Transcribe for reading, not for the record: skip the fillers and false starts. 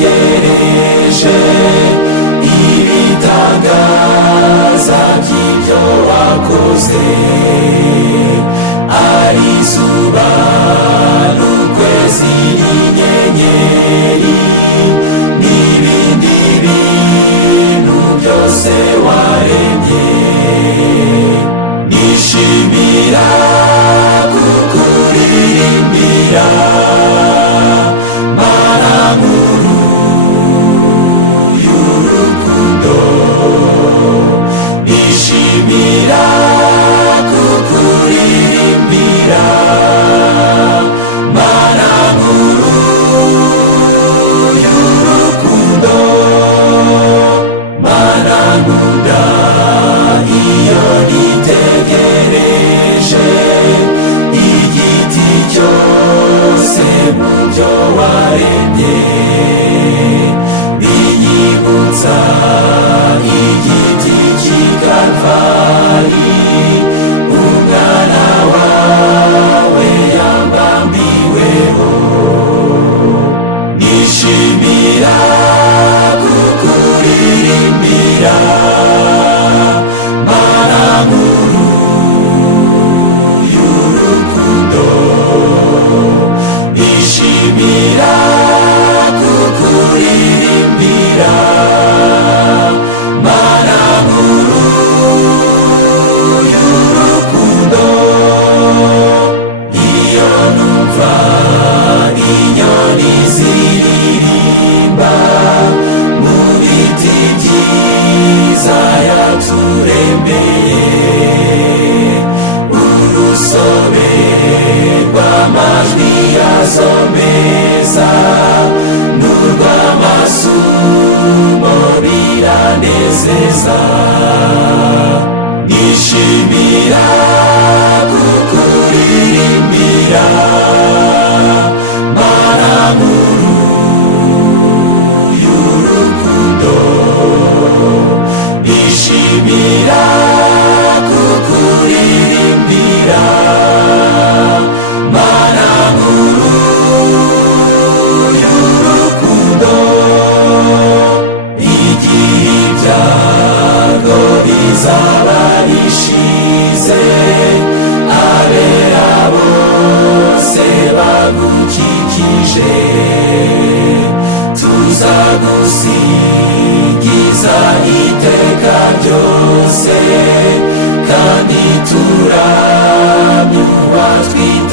nitegereje ibitangaza by'ibyo wakoze, ari izuba n'ukwezi n'inyenyeri n'ibindi bintu byose waremye. Nishimira kukuririmbira Mana nkuru y'urukundo. Nishimira kukuririmbira Mana nkuru y'urukundo. Mana nkunda iyo nitegereje igiti cyose mu byo waremye, binyibutsa igiti cy'i Kalvari umwana wawe yambambiweho. Nishimira kukuririmbira Mana nkuru y'urukundo. Nishimira kukuririmbira Mana nkuru y'urukundo. Iyo numva inyoni ziririmba mu biti byiza yaturemeye, urusobe rw'amajwi yazo meza n'urw'amasumo biranezeza. Nishimira kukuririmbira Mana nkuru y'urukundo. Nishimira kukuririmbira Mana nkuru y'urukundo. Igihe ibyago bizaba bishize, abera bose bagukikije, tuzagusingiza iteka ryose kandi turamye uwatwite.